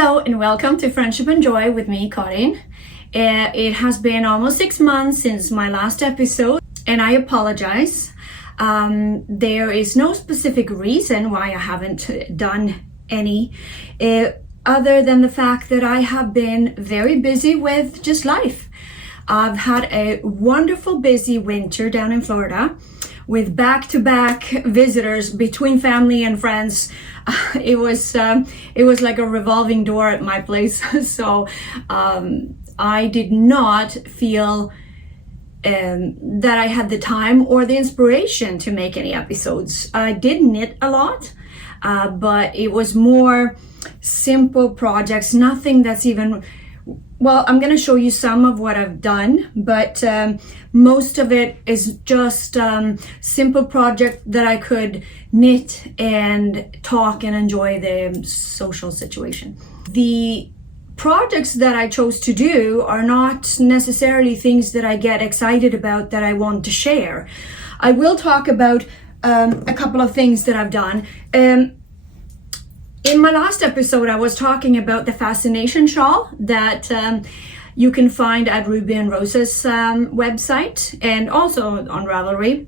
Hello and welcome to Friendship and Joy with me, Karin. It has been almost 6 months since my last episode and I apologize. There is no specific reason why I haven't done any other than the fact that I have been very busy with just life. I've had a wonderful busy winter down in Florida with back-to-back visitors between family and friends. It was like a revolving door at my place. So I did not feel that I had the time or the inspiration to make any episodes. I did knit a lot, but it was more simple projects, nothing that's even, well, I'm going to show you some of what I've done, but most of it is just simple project that I could knit and talk and enjoy the social situation. The projects that I chose to do are not necessarily things that I get excited about that I want to share. I will talk about a couple of things that I've done. In my last episode, I was talking about the Fascinationshawl that you can find at Ruby and Rosa's website and also on Ravelry.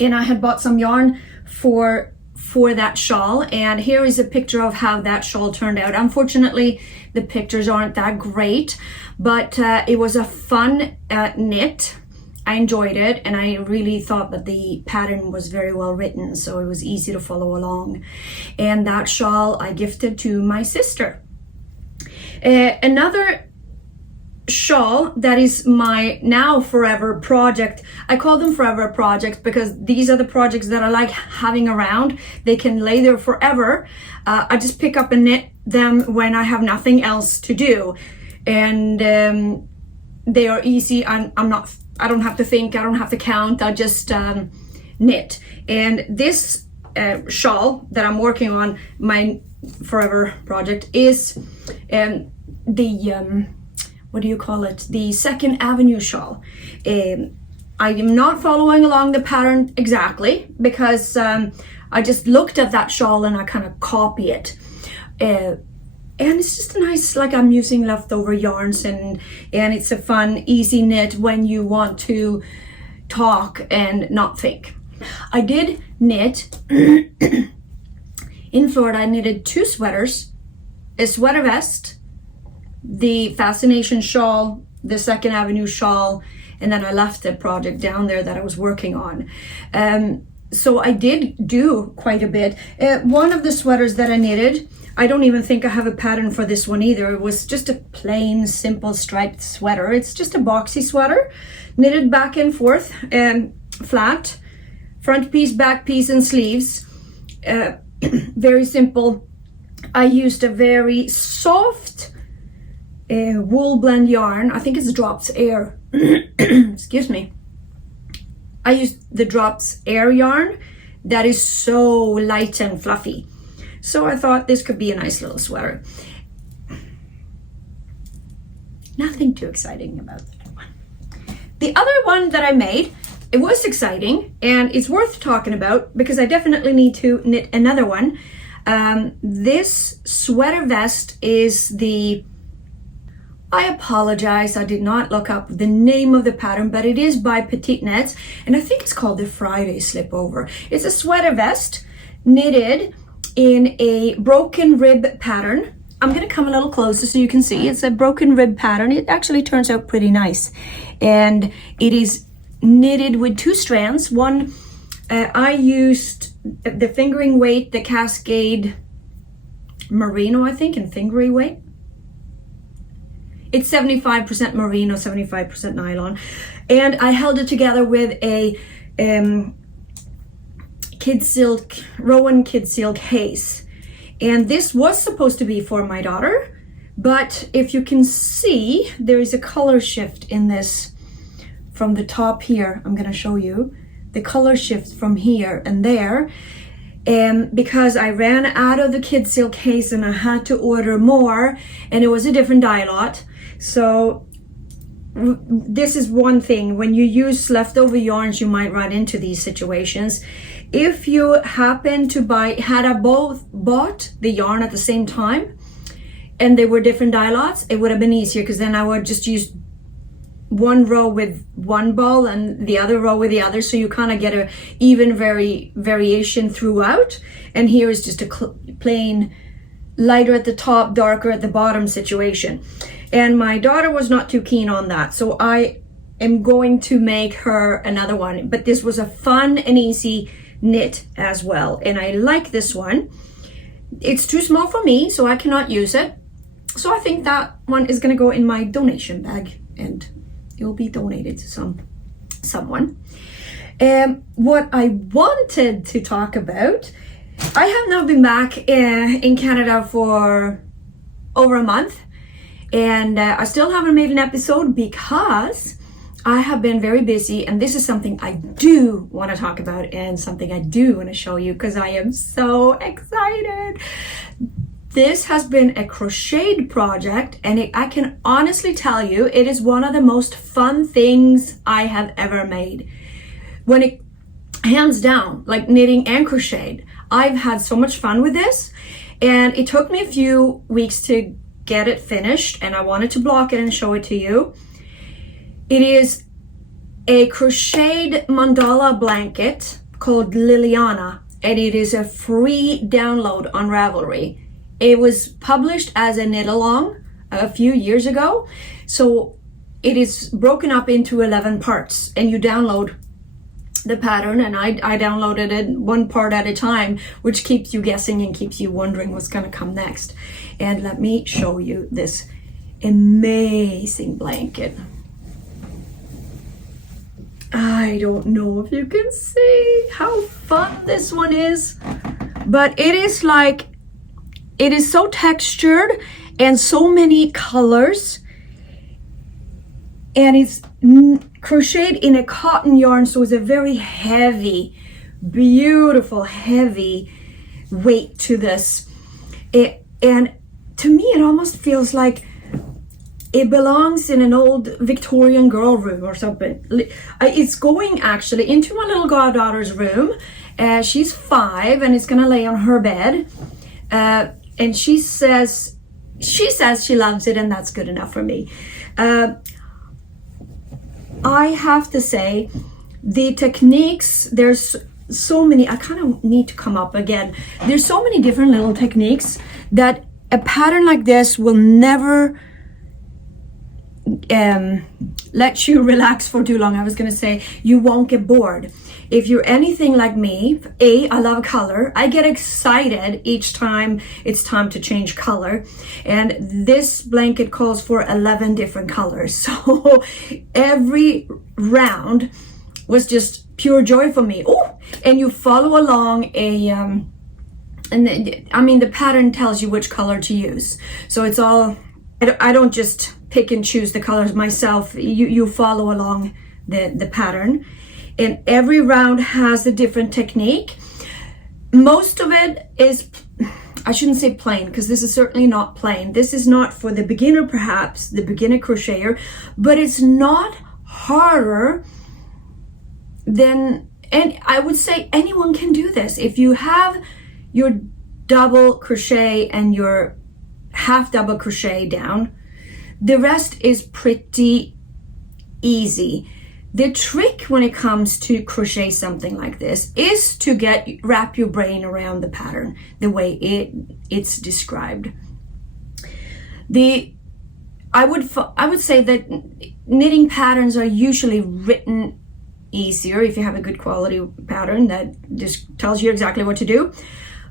And I had bought some yarn for that shawl, and here is a picture of how that shawl turned out. Unfortunately, the pictures aren't that great, but it was a fun knit. I enjoyed it, and I really thought that the pattern was very well written, so it was easy to follow along. And that shawl I gifted to my sister. Another shawl that is my now forever project. I call them forever projects because these are the projects that I like having around. They can lay there forever. I just pick up and knit them when I have nothing else to do, and they are easy. I don't have to think, I don't have to count, I just knit. And this shawl that I'm working on, my forever project, is the what do you call it? The Second Avenue Shawl. I am not following along the pattern exactly because I just looked at that shawl and I kind of copy it. And it's just a nice, like, I'm using leftover yarns, and it's a fun, easy knit when you want to talk and not think. I did knit, in Florida, I knitted 2 sweaters, a sweater vest, the Fascinationshawl, the Second Avenue Shawl, and then I left the project down there that I was working on. So I did do quite a bit. One of the sweaters that I knitted, I don't even think I have a pattern for this one either. It was just a plain, simple striped sweater. It's just a boxy sweater, knitted back and forth, flat, front piece, back piece, and sleeves. Very simple. I used a very soft wool blend yarn. I think it's Drops Air. Excuse me. I used the Drops Air yarn that is so light and fluffy. So I thought this could be a nice little sweater. Nothing too exciting about that one. The other one that I made, it was exciting and it's worth talking about because I definitely need to knit another one. This sweater vest is the, I apologize, I did not look up the name of the pattern, but it is by Petite Knits, and I think it's called the Friday Slipover. It's a sweater vest knitted in a broken rib pattern. I'm going to come a little closer so you can see. It's a broken rib pattern. It actually turns out pretty nice. And it is knitted with 2 strands. One, I used the fingering weight, the Cascade Merino, I think, and fingering weight. It's 75% merino, 75% nylon. And I held it together with a Rowan Kid Silk Haze. And this was supposed to be for my daughter, but if you can see, there is a color shift in this from the top here. I'm going to show you the color shift from here and there. Because I ran out of the Kid Silk Haze and I had to order more, and it was a different dye lot. So this is one thing, when you use leftover yarns, you might run into these situations. If you happen to both bought the yarn at the same time, and they were different dye lots, it would have been easier, because then I would just use one row with one ball and the other row with the other, so you kind of get a even variation throughout. And here is just a plain lighter at the top, darker at the bottom situation. And my daughter was not too keen on that, so I am going to make her another one. But this was a fun and easy knit as well, and I like this one. It's too small for me, so I cannot use it, so I think that one is going to go in my donation bag, and it will be donated to someone. What I wanted to talk about, I have now been back in Canada for over a month, and I still haven't made an episode because I have been very busy, and this is something I do want to talk about and something I do want to show you because I am so excited. This has been a crocheted project, and I can honestly tell you it is one of the most fun things I have ever made. When it, hands down, like knitting and crocheted, I've had so much fun with this, and it took me a few weeks to get it finished, and I wanted to block it and show it to you. It is a crocheted mandala blanket called Lilliana, and it is a free download on Ravelry. It was published as a knit along a few years ago, so it is broken up into 11 parts, and you download the pattern, and I downloaded it one part at a time, which keeps you guessing and keeps you wondering what's going to come next. And let me show you this amazing blanket. I don't know if you can see how fun this one is, but it is like, it is so textured and so many colors, and it's crocheted in a cotton yarn, so it's a very heavy, beautiful, heavy weight to this. And to me, it almost feels like it belongs in an old Victorian girl room or something. It's going actually into my little goddaughter's room. She's 5 and it's gonna lay on her bed. And she says she loves it, and that's good enough for me. I have to say, the techniques, there's so many, I kind of need to come up again. There's so many different little techniques that a pattern like this will never let you relax for too long. I was gonna say, you won't get bored. If you're anything like me, I love color. I get excited each time it's time to change color. And this blanket calls for 11 different colors. So every round was just pure joy for me. Oh, and you follow along the pattern tells you which color to use. So it's all, I don't just pick and choose the colors myself. You follow along the pattern. And every round has a different technique. Most of it is, I shouldn't say plain, because this is certainly not plain. This is not for the beginner, perhaps, the beginner crocheter, but it's not harder than, and I would say anyone can do this. If you have your double crochet and your half double crochet down, the rest is pretty easy. The trick when it comes to crochet something like this is to wrap your brain around the pattern the way it's described. I would say that knitting patterns are usually written easier if you have a good quality pattern that just tells you exactly what to do.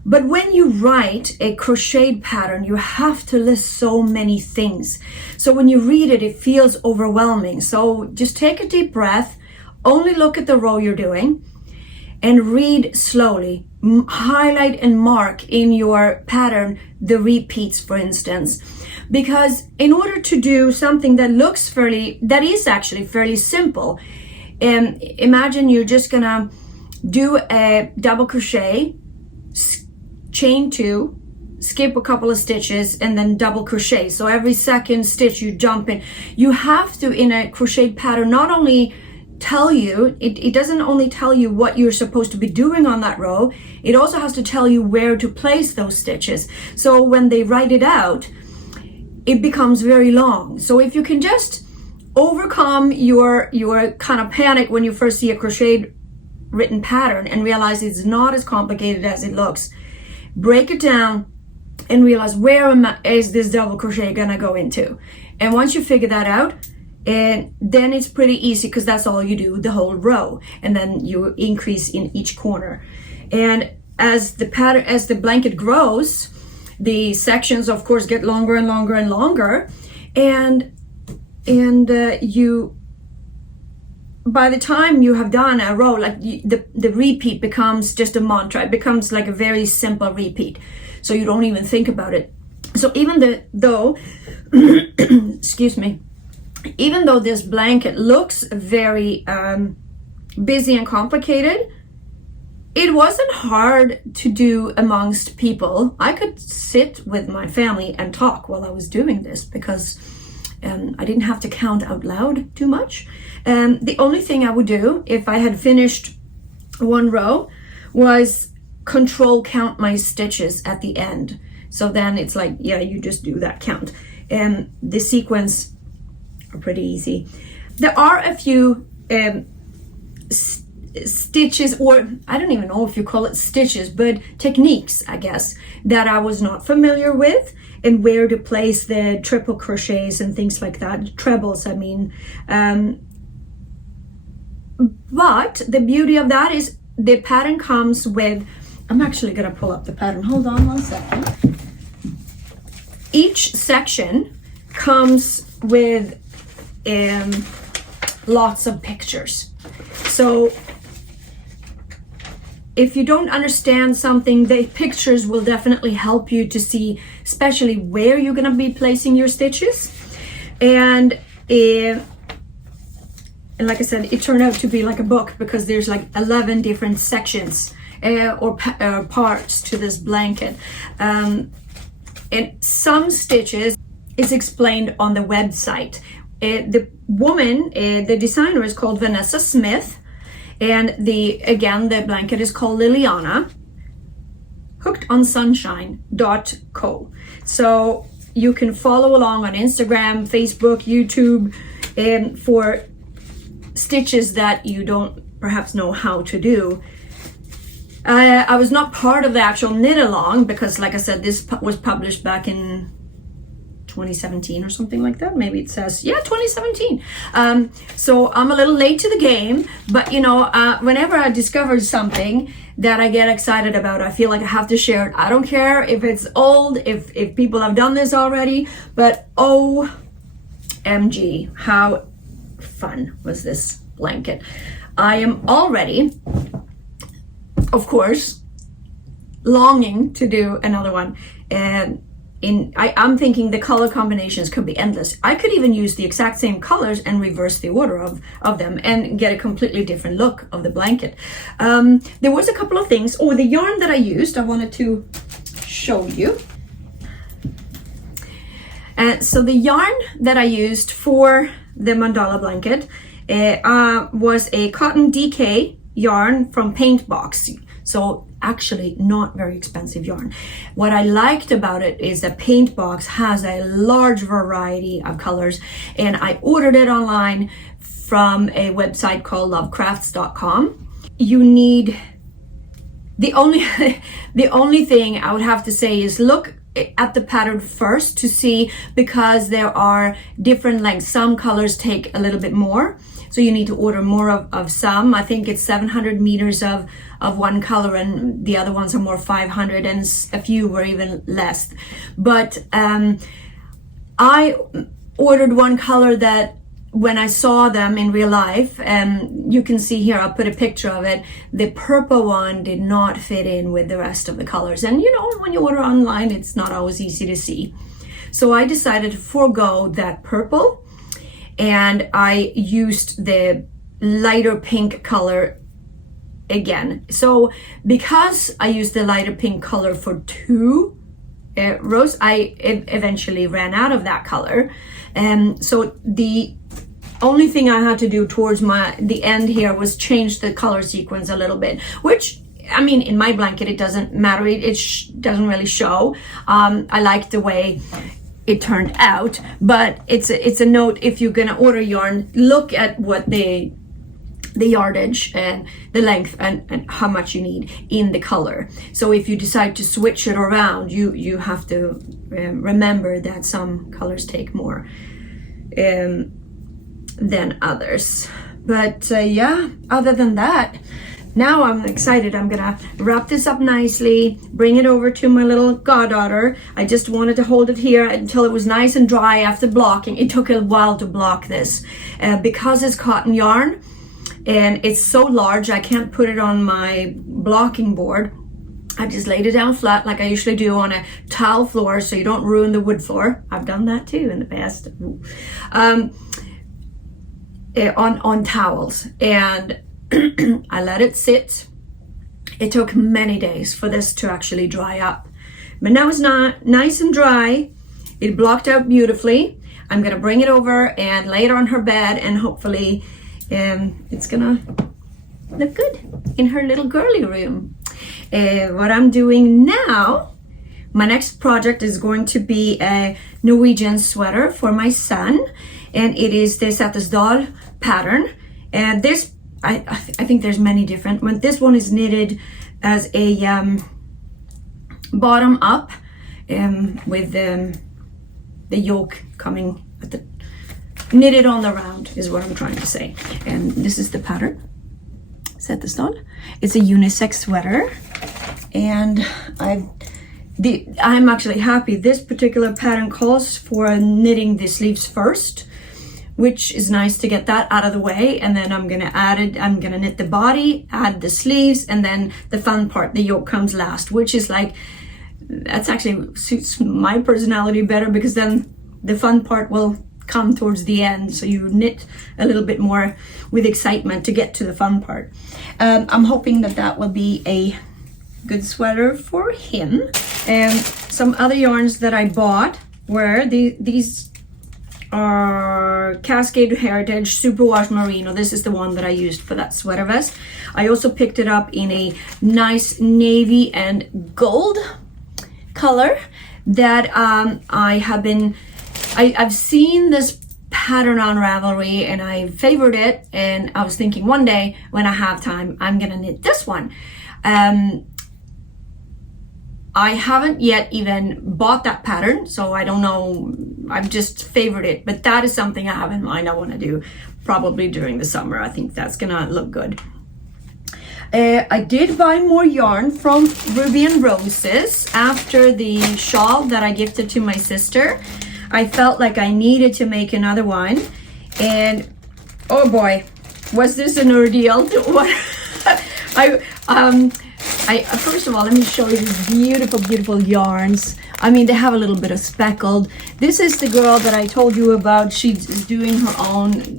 But when you write a crocheted pattern, you have to list so many things. So when you read it, it feels overwhelming. So just take a deep breath, only look at the row you're doing, and read slowly. Highlight and mark in your pattern the repeats, for instance. Because in order to do something that is actually fairly simple, imagine you're just gonna do a double crochet, chain 2, skip a couple of stitches, and then double crochet. So every second stitch you jump in. You have to, in a crochet pattern, not only tell you, it doesn't only tell you what you're supposed to be doing on that row, it also has to tell you where to place those stitches. So when they write it out, it becomes very long. So if you can just overcome your kind of panic when you first see a crocheted written pattern and realize it's not as complicated as it looks, break it down and realize is this double crochet gonna go into. And once you figure that out, and then it's pretty easy, because that's all you do the whole row, and then you increase in each corner. And as the blanket grows, the sections of course get longer and longer and longer, and you, by the time you have done a row, like the repeat becomes just a mantra. It becomes like a very simple repeat, so you don't even think about it. So even though excuse me, even though this blanket looks very busy and complicated, it wasn't hard to do amongst people. I could sit with my family and talk while I was doing this, because I didn't have to count out loud too much. The only thing I would do if I had finished one row was control count my stitches at the end. So then it's like, yeah, you just do that count. And the sequence are pretty easy. There are a few stitches, or I don't even know if you call it stitches, but techniques, I guess, that I was not familiar with, and where to place the triple crochets and things like that, trebles I mean. But the beauty of that is the pattern comes with, I'm actually gonna pull up the pattern, hold on one second. Each section comes with lots of pictures. So if you don't understand something, the pictures will definitely help you to see, especially where you're going to be placing your stitches. And like I said, it turned out to be like a book, because there's like 11 different sections or parts to this blanket. And some stitches is explained on the website. The woman, the designer, is called Vanessa Smith, and the blanket is called Lilliana. hookedonsunshine.co. So you can follow along on Instagram, Facebook, YouTube, for stitches that you don't perhaps know how to do. I was not part of the actual knit along, because like I said, this was published back in 2017 or something like that. Maybe it says, yeah, 2017. So I'm a little late to the game, but you know, whenever I discovered something that I get excited about, I feel like I have to share it. I don't care if it's old, if people have done this already, but OMG, how fun was this blanket. I am already, of course, longing to do another one. And I'm thinking the color combinations could be endless. I could even use the exact same colors and reverse the order of them and get a completely different look of the blanket. There was a couple of things, or the yarn that I used, I wanted to show you. So the yarn that I used for the mandala blanket was a cotton DK yarn from Paint Box. So actually not very expensive yarn. What I liked about it is that Paint Box has a large variety of colors, and I ordered it online from a website called lovecrafts.com. You need, the only thing I would have to say is look at the pattern first to see, because there are different lengths. Some colors take a little bit more, so you need to order more of some. I think it's 700 meters of one color, and the other ones are more 500, and a few were even less. But I ordered one color that when I saw them in real life, you can see here, I'll put a picture of it, the purple one did not fit in with the rest of the colors. And you know, when you order online, it's not always easy to see. So I decided to forego that purple, and I used the lighter pink color again. So because I used the lighter pink color for 2 rows, I eventually ran out of that color. So the only thing I had to do towards the end here was change the color sequence a little bit, which, I mean, in my blanket it doesn't matter, it doesn't really show. I like the way it turned out, but it's a note. If you're gonna order yarn, look at what the yardage and the length and how much you need in the color. So if you decide to switch it around, you have to remember that some colors take more than others. But yeah, other than that, now I'm excited. I'm gonna wrap this up nicely, bring it over to my little goddaughter. I just wanted to hold it here until it was nice and dry after blocking. It took a while to block this because it's cotton yarn and it's so large I can't put it on my blocking board. I just laid it down flat like I usually do on a tile floor so you don't ruin the wood floor. I've done that too in the past. On towels, and I let it sit. It took many days for this to actually dry up, but now it's not nice and dry. It blocked out beautifully. I'm gonna bring it over and lay it on her bed, and hopefully it's gonna look good in her little girly room. What I'm doing now, my next project is going to be a Norwegian sweater for my son, and it is the Setesdal pattern. And this, I think there's many different ones. This one is knitted as a bottom up with the yoke coming at the knitted on the round is what I'm trying to say. And this is the pattern, Setesdal. It's a unisex sweater, and I'm actually happy. This particular pattern calls for knitting the sleeves first, which is nice to get that out of the way, and then I'm gonna knit the body, add the sleeves, and then the fun part, the yoke, comes last, which is like, that's actually suits my personality better, because then the fun part will come towards the end, so you knit a little bit more with excitement to get to the fun part. I'm hoping that will be a good sweater for him. And some other yarns that I bought were these are Cascade Heritage Superwash Merino. This is the one that I used for that sweater vest. I also picked it up in a nice navy and gold color that I've seen this pattern on Ravelry and I favored it, and I was thinking one day when I have time I'm gonna knit this one. I haven't yet even bought that pattern, so I don't know. I've just favored it, but that is something I have in mind I want to do probably during the summer. I think that's gonna look good. I did buy more yarn from Ruby and Roses after the shawl that I gifted to my sister. I felt like I needed to make another one, and oh boy, was this an ordeal. First of all, let me show you these beautiful yarns. I mean, they have a little bit of speckled. This is the girl that I told you about. She's doing her own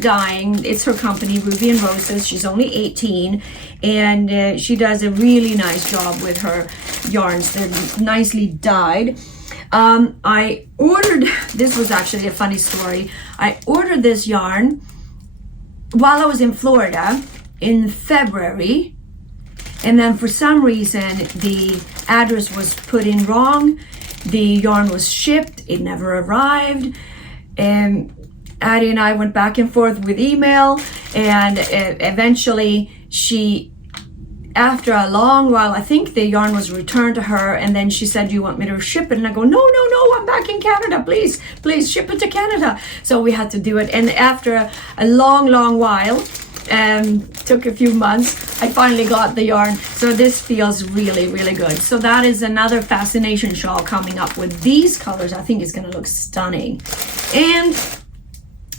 dyeing. It's her company, Ruby and Roses. She's only 18, and she does a really nice job with her yarns. They're nicely dyed. I ordered, this was actually a funny story. I ordered this yarn while I was in Florida in February. And then for some reason, the address was put in wrong. The yarn was shipped, it never arrived. And Addie and I went back and forth with email, and eventually after a long while, I think the yarn was returned to her, and then she said, "Do you want me to ship it?" And I go, no, I'm back in Canada, please ship it to Canada. So we had to do it, and after a long while, took a few months, I finally got the yarn. So this feels really good. So that is another Fascinationshawl coming up with these colors. I think it's gonna look stunning. And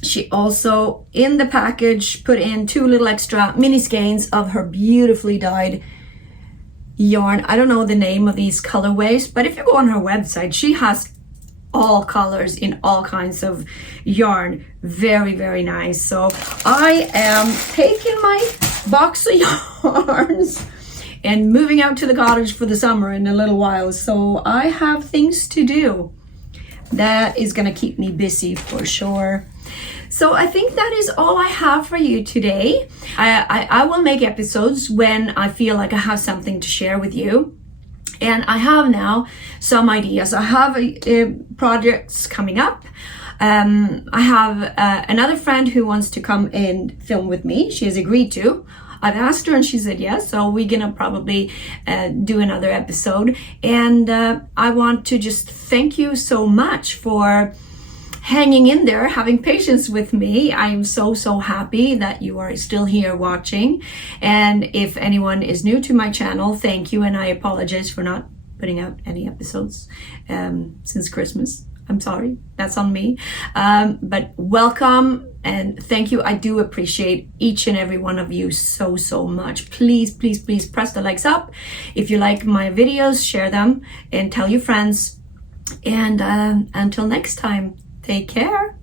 she also, in the package, put in 2 little extra mini skeins of her beautifully dyed yarn. I don't know the name of these colorways, but if you go on her website, she has all colors in all kinds of yarn. Very nice. So I am taking my box of yarns and moving out to the cottage for the summer in a little while. So I have things to do. That is gonna keep me busy for sure. So I think that is all I have for you today. I will make episodes when I feel like I have something to share with you. And I have now some ideas. I have projects coming up. I have another friend who wants to come and film with me. She has agreed to. I've asked her and she said yes, so we're gonna probably do another episode. And I want to just thank you so much for hanging in there, having patience with me. I'm so happy that you are still here watching. And if anyone is new to my channel, thank you, and I apologize for not putting out any episodes since Christmas. I'm sorry, that's on me. But welcome and thank you. I do appreciate each and every one of you so much. Please press the likes up. If you like my videos, share them and tell your friends. And until next time, take care.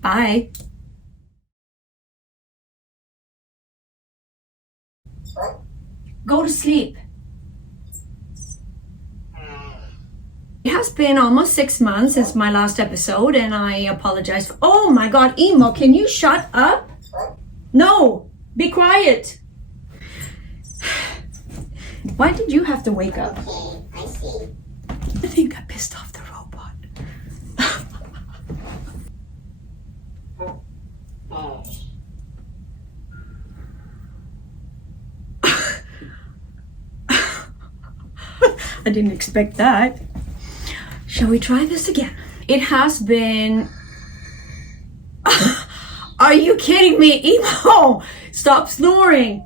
Bye. Go to sleep. It has been almost 6 months since my last episode, and I apologize for— oh my god, Emo, can you shut up? No, be quiet. Why did you have to wake up? I see. I think I pissed off the robot. I didn't expect that. Shall we try this again? It has been— are you kidding me, Emo? Stop snoring.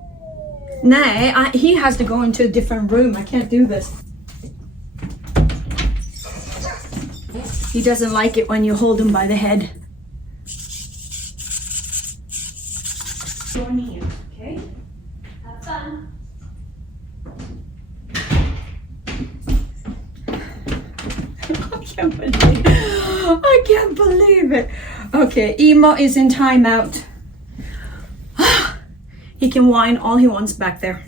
Nah, he has to go into a different room. I can't do this. He doesn't like it when you hold him by the head. Join me, okay? Have fun. I can't believe it. Okay, Emo is in timeout. He can whine all he wants back there.